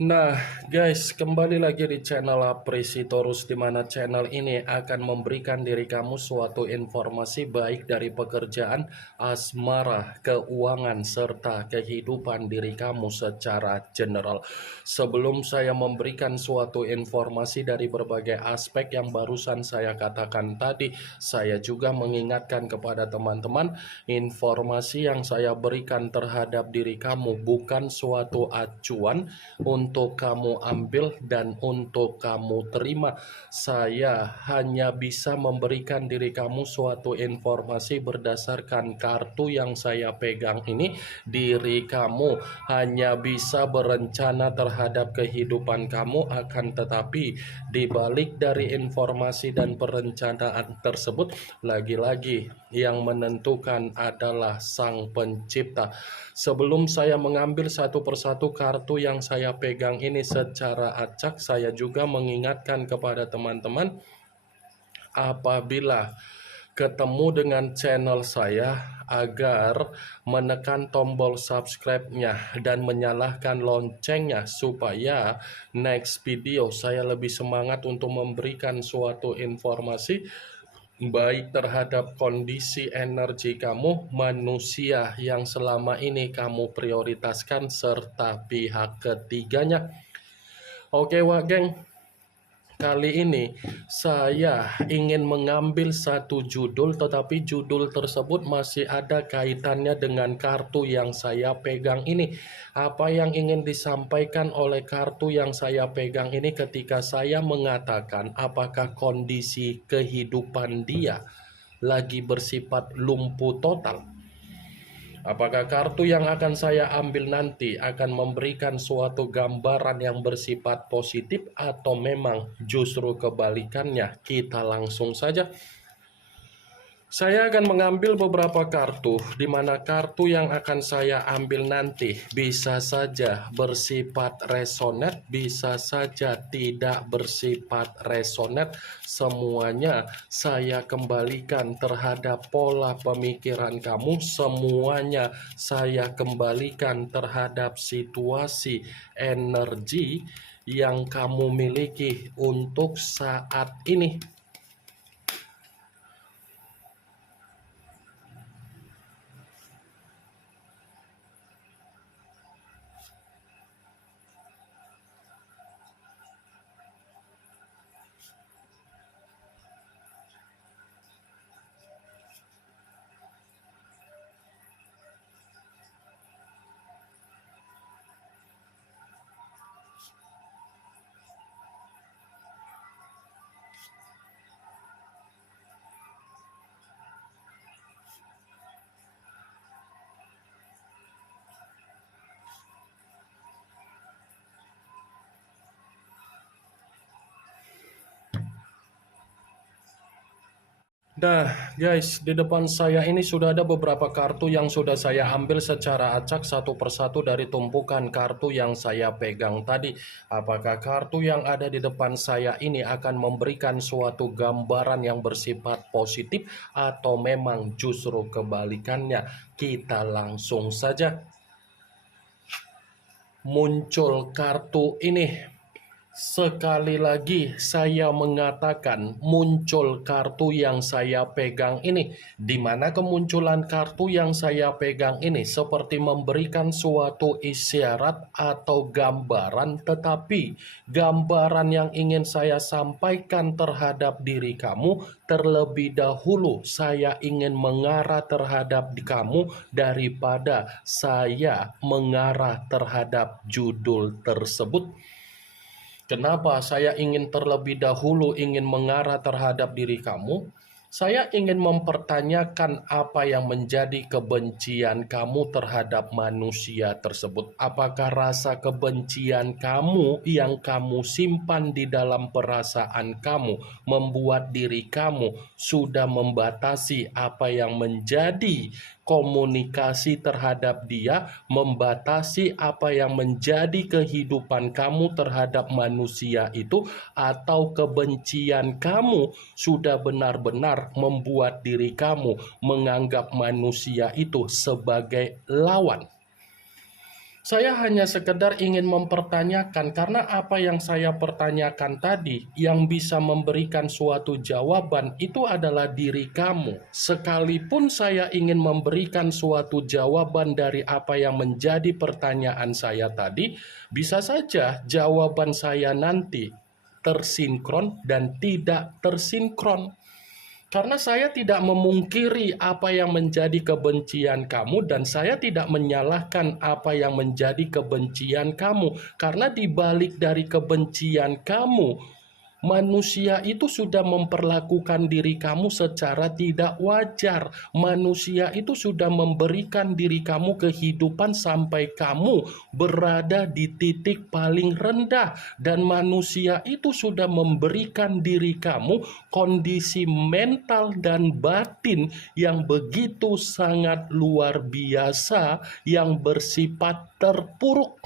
Nah, guys, kembali lagi di channel Apresitorus, di mana channel ini akan memberikan diri kamu suatu informasi baik dari pekerjaan, asmara, keuangan, serta kehidupan diri kamu secara general. Sebelum saya memberikan suatu informasi dari berbagai aspek yang barusan saya katakan tadi, saya juga mengingatkan kepada teman-teman, informasi yang saya berikan terhadap diri kamu bukan suatu acuan untuk kamu ambil dan untuk kamu terima. Saya hanya bisa memberikan diri kamu suatu informasi berdasarkan kartu yang saya pegang ini. Diri kamu hanya bisa berencana terhadap kehidupan kamu, akan tetapi dibalik dari informasi dan perencanaan tersebut, lagi-lagi yang menentukan adalah Sang Pencipta. Sebelum saya mengambil satu persatu kartu yang saya pegang ini secara acak, saya juga mengingatkan kepada teman-teman, apabila ketemu dengan channel saya, agar menekan tombol subscribe-nya dan menyalakan loncengnya, supaya next video saya lebih semangat untuk memberikan suatu informasi baik terhadap kondisi energi kamu, manusia yang selama ini kamu prioritaskan, serta pihak ketiganya. Oke wak geng, kali ini saya ingin mengambil satu judul, tetapi judul tersebut masih ada kaitannya dengan kartu yang saya pegang ini. Apa yang ingin disampaikan oleh kartu yang saya pegang ini ketika saya mengatakan apakah kondisi kehidupan dia lagi bersifat lumpuh total? Apakah kartu yang akan saya ambil nanti akan memberikan suatu gambaran yang bersifat positif atau memang justru kebalikannya? Kita langsung saja. Saya akan mengambil beberapa kartu, di mana kartu yang akan saya ambil nanti bisa saja bersifat resonate, bisa saja tidak bersifat resonate. Semuanya saya kembalikan terhadap pola pemikiran kamu, semuanya saya kembalikan terhadap situasi energi yang kamu miliki untuk saat ini. Nah guys, di depan saya ini sudah ada beberapa kartu yang sudah saya ambil secara acak satu persatu dari tumpukan kartu yang saya pegang tadi. Apakah kartu yang ada di depan saya ini akan memberikan suatu gambaran yang bersifat positif atau memang justru kebalikannya? Kita langsung saja. Muncul kartu ini. Sekali lagi saya mengatakan, muncul kartu yang saya pegang ini, di mana kemunculan kartu yang saya pegang ini seperti memberikan suatu isyarat atau gambaran, tetapi gambaran yang ingin saya sampaikan terhadap diri kamu, terlebih dahulu saya ingin mengarah terhadap kamu daripada saya mengarah terhadap judul tersebut. Kenapa saya ingin terlebih dahulu ingin mengarah terhadap diri kamu? Saya ingin mempertanyakan apa yang menjadi kebencian kamu terhadap manusia tersebut. Apakah rasa kebencian kamu yang kamu simpan di dalam perasaan kamu membuat diri kamu sudah membatasi apa yang menjadi komunikasi terhadap dia, membatasi apa yang menjadi kehidupan kamu terhadap manusia itu, atau kebencian kamu sudah benar-benar membuat diri kamu menganggap manusia itu sebagai lawan? Saya hanya sekedar ingin mempertanyakan, karena apa yang saya pertanyakan tadi, yang bisa memberikan suatu jawaban itu adalah diri kamu. Sekalipun saya ingin memberikan suatu jawaban dari apa yang menjadi pertanyaan saya tadi, bisa saja jawaban saya nanti tersinkron dan tidak tersinkron. Karena saya tidak memungkiri apa yang menjadi kebencian kamu, dan saya tidak menyalahkan apa yang menjadi kebencian kamu. Karena di balik dari kebencian kamu, manusia itu sudah memperlakukan diri kamu secara tidak wajar. Manusia itu sudah memberikan diri kamu kehidupan sampai kamu berada di titik paling rendah. Dan manusia itu sudah memberikan diri kamu kondisi mental dan batin yang begitu sangat luar biasa, yang bersifat terpuruk.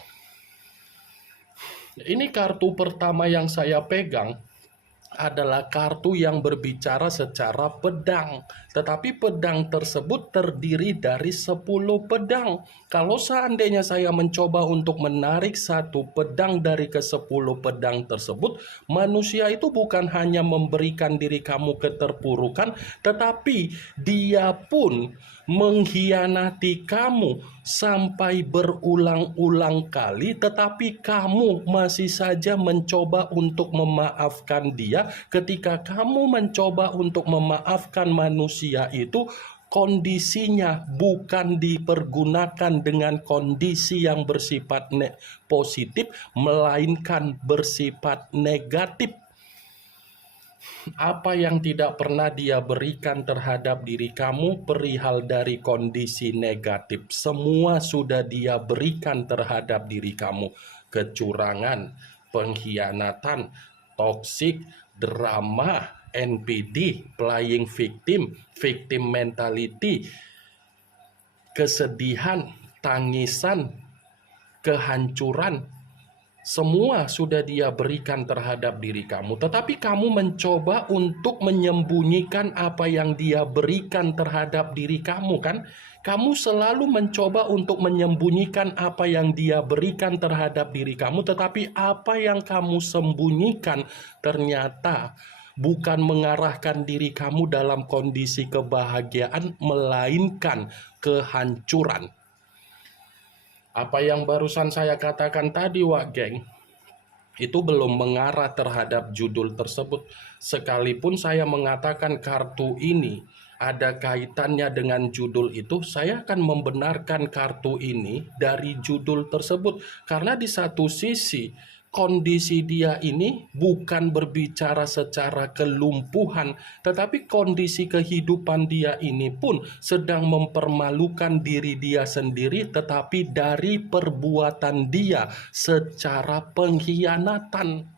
Ini kartu pertama yang saya pegang adalah kartu yang berbicara secara pedang. Tetapi pedang tersebut terdiri dari 10 pedang. Kalau seandainya saya mencoba untuk menarik satu pedang dari ke-10 pedang tersebut, manusia itu bukan hanya memberikan diri kamu keterpurukan, tetapi dia pun mengkhianati kamu sampai berulang-ulang kali, tetapi kamu masih saja mencoba untuk memaafkan dia. Ketika kamu mencoba untuk memaafkan manusia itu, kondisinya bukan dipergunakan dengan kondisi yang bersifat positif, melainkan bersifat negatif. Apa yang tidak pernah dia berikan terhadap diri kamu perihal dari kondisi negatif, semua sudah dia berikan terhadap diri kamu. Kecurangan, pengkhianatan, toksik, drama, NPD, playing victim, victim mentality, kesedihan, tangisan, kehancuran, semua sudah dia berikan terhadap diri kamu. Tetapi kamu mencoba untuk menyembunyikan apa yang dia berikan terhadap diri kamu, kan? Kamu selalu mencoba untuk menyembunyikan apa yang dia berikan terhadap diri kamu. Tetapi apa yang kamu sembunyikan ternyata bukan mengarahkan diri kamu dalam kondisi kebahagiaan, melainkan kehancuran. Apa yang barusan saya katakan tadi, Wak Geng, itu belum mengarah terhadap judul tersebut. Sekalipun saya mengatakan kartu ini ada kaitannya dengan judul itu, saya akan membenarkan kartu ini dari judul tersebut. Karena di satu sisi, kondisi dia ini bukan berbicara secara kelumpuhan, tetapi kondisi kehidupan dia ini pun sedang mempermalukan diri dia sendiri, tetapi dari perbuatan dia secara pengkhianatan.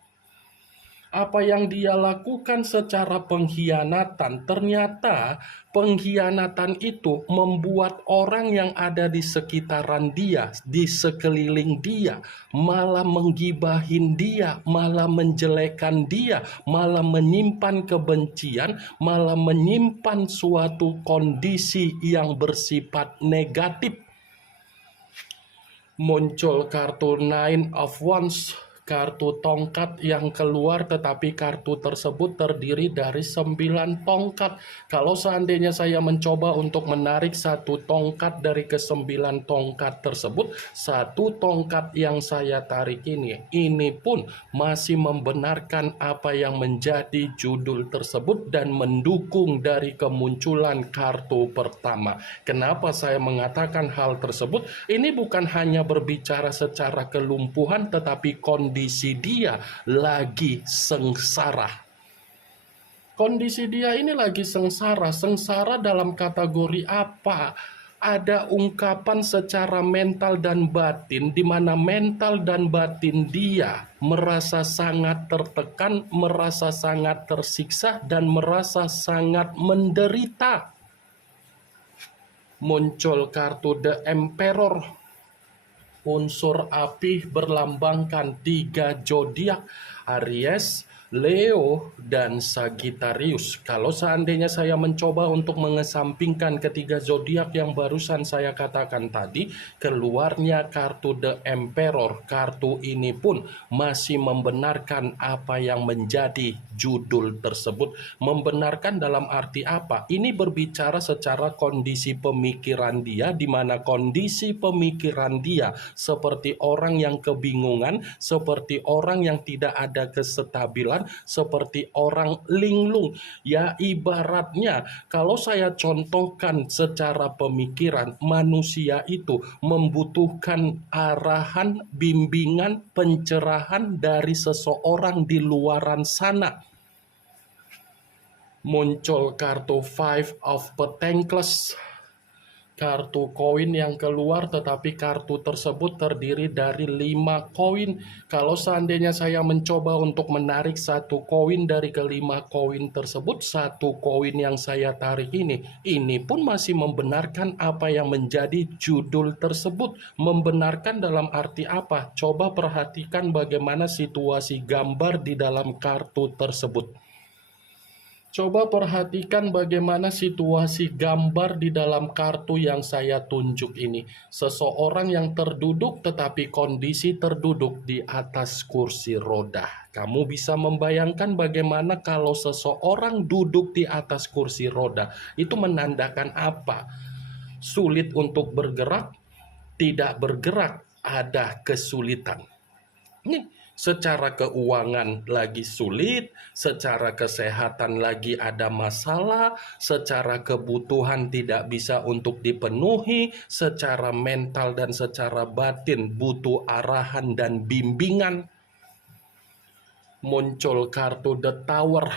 Apa yang dia lakukan secara pengkhianatan, ternyata pengkhianatan itu membuat orang yang ada di sekitaran dia, di sekeliling dia, malah menggibahin dia, malah menjelekkan dia, malah menyimpan kebencian, malah menyimpan suatu kondisi yang bersifat negatif. Muncul kartu Nine of Wands, kartu tongkat yang keluar, tetapi kartu tersebut terdiri dari 9 tongkat. Kalau seandainya saya mencoba untuk menarik satu tongkat dari ke-9 tongkat tersebut, satu tongkat yang saya tarik ini pun masih membenarkan apa yang menjadi judul tersebut dan mendukung dari kemunculan kartu pertama. Kenapa saya mengatakan hal tersebut? Ini bukan hanya berbicara secara kelumpuhan, tetapi kondisi dia lagi sengsara. Kondisi dia ini lagi sengsara. Sengsara dalam kategori apa? Ada ungkapan secara mental dan batin, di mana mental dan batin dia merasa sangat tertekan, merasa sangat tersiksa, dan merasa sangat menderita. Muncul kartu The Emperor. Unsur api berlambangkan 3 zodiak: Aries, Leo dan Sagittarius. Kalau seandainya saya mencoba untuk mengesampingkan ketiga zodiak yang barusan saya katakan tadi, keluarnya kartu The Emperor. Kartu ini pun masih membenarkan apa yang menjadi judul tersebut. Membenarkan dalam arti apa? Ini berbicara secara kondisi pemikiran dia, di mana kondisi pemikiran dia seperti orang yang kebingungan, seperti orang yang tidak ada kestabilan, seperti orang linglung. Ya, ibaratnya kalau saya contohkan secara pemikiran, manusia itu membutuhkan arahan, bimbingan, pencerahan dari seseorang di luaran sana. Muncul kartu Five of Pentacles, kartu koin yang keluar, tetapi kartu tersebut terdiri dari 5 koin. Kalau seandainya saya mencoba untuk menarik satu koin dari kelima koin tersebut, satu koin yang saya tarik ini pun masih membenarkan apa yang menjadi judul tersebut. Membenarkan dalam arti apa? Coba perhatikan bagaimana situasi gambar di dalam kartu tersebut. Coba perhatikan bagaimana situasi gambar di dalam kartu yang saya tunjuk ini. Seseorang yang terduduk tetapi kondisi terduduk di atas kursi roda. Kamu bisa membayangkan bagaimana kalau seseorang duduk di atas kursi roda. Itu menandakan apa? Sulit untuk bergerak, tidak bergerak, ada kesulitan. Ini secara keuangan lagi sulit, secara kesehatan lagi ada masalah, secara kebutuhan tidak bisa untuk dipenuhi, secara mental dan secara batin butuh arahan dan bimbingan. Muncul kartu The Tower.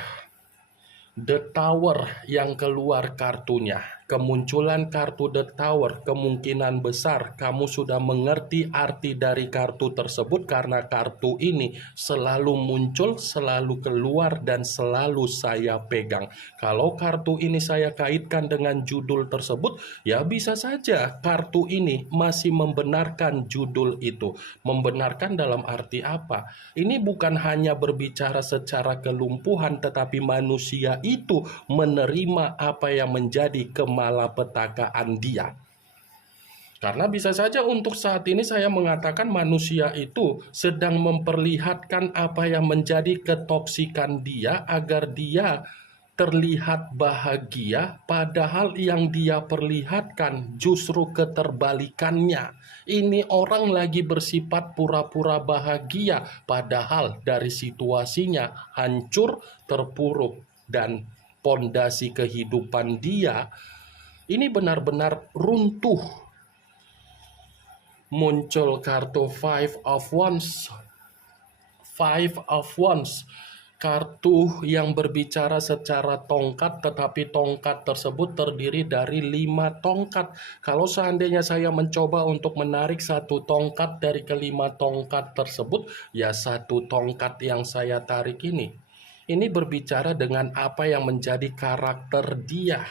The Tower yang keluar kartunya. Kemunculan kartu The Tower, kemungkinan besar kamu sudah mengerti arti dari kartu tersebut, karena kartu ini selalu muncul, selalu keluar, dan selalu saya pegang. Kalau kartu ini saya kaitkan dengan judul tersebut, ya bisa saja kartu ini masih membenarkan judul itu. Membenarkan dalam arti apa? Ini bukan hanya berbicara secara kelumpuhan, tetapi manusia itu menerima apa yang menjadi kemalapetakaan dia. Karena bisa saja untuk saat ini saya mengatakan manusia itu sedang memperlihatkan apa yang menjadi ketoksikan dia agar dia terlihat bahagia, padahal yang dia perlihatkan justru keterbalikannya. Ini orang lagi bersifat pura-pura bahagia, padahal dari situasinya hancur, terpuruk, dan pondasi kehidupan dia ini benar-benar runtuh. Muncul kartu Five of Wands. Five of Wands, kartu yang berbicara secara tongkat, tetapi tongkat tersebut terdiri dari 5 tongkat. Kalau seandainya saya mencoba untuk menarik satu tongkat dari kelima tongkat tersebut, ya satu tongkat yang saya tarik ini berbicara dengan apa yang menjadi karakter dia.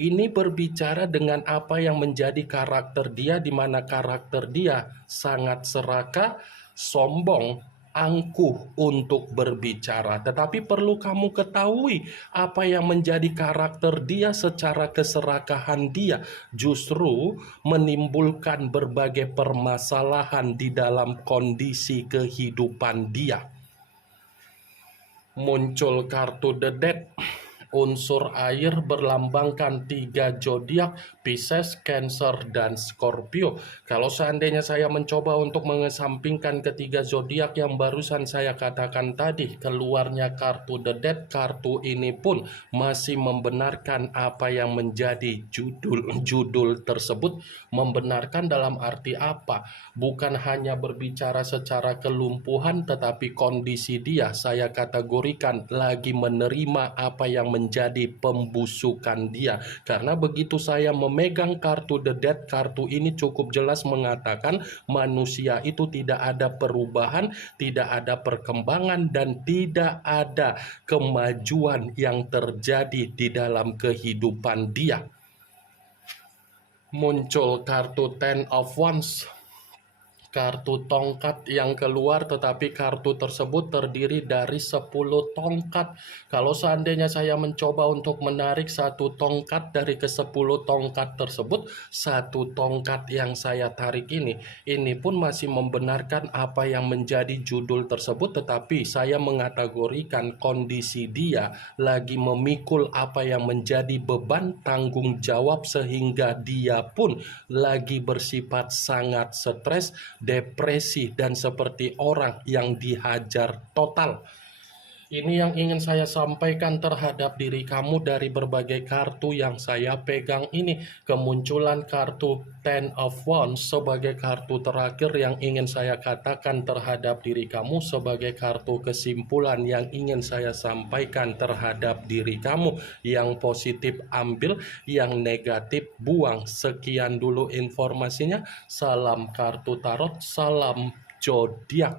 Ini berbicara dengan apa yang menjadi karakter dia, di mana karakter dia sangat serakah, sombong, angkuh untuk berbicara. Tetapi perlu kamu ketahui apa yang menjadi karakter dia secara keserakahan dia justru menimbulkan berbagai permasalahan di dalam kondisi kehidupan dia. Muncul kartu The Death. Unsur air berlambangkan 3 zodiak, Pisces, Cancer, dan Scorpio. Kalau seandainya saya mencoba untuk mengesampingkan ketiga zodiak yang barusan saya katakan tadi, keluarnya kartu The Death, kartu ini pun masih membenarkan apa yang menjadi judul tersebut. Membenarkan dalam arti apa? Bukan hanya berbicara secara kelumpuhan, tetapi kondisi dia saya kategorikan lagi menerima apa yang menjadi pembusukan dia. Karena begitu saya memegang kartu The Death, kartu ini cukup jelas mengatakan manusia itu tidak ada perubahan, tidak ada perkembangan, dan tidak ada kemajuan yang terjadi di dalam kehidupan dia. Muncul kartu Ten of Wands. kartu tongkat yang keluar, tetapi kartu tersebut terdiri dari 10 tongkat. Kalau seandainya saya mencoba untuk menarik satu tongkat dari ke-10 tongkat tersebut, satu tongkat yang saya tarik ini pun masih membenarkan apa yang menjadi judul tersebut, tetapi saya mengategorikan kondisi dia lagi memikul apa yang menjadi beban tanggung jawab, sehingga dia pun lagi bersifat sangat stres, depresi, dan seperti orang yang dihajar total. Ini yang ingin saya sampaikan terhadap diri kamu dari berbagai kartu yang saya pegang ini. Kemunculan kartu Ten of Wands sebagai kartu terakhir yang ingin saya katakan terhadap diri kamu, sebagai kartu kesimpulan yang ingin saya sampaikan terhadap diri kamu. Yang positif ambil, yang negatif buang. Sekian dulu informasinya. Salam kartu tarot, salam zodiak.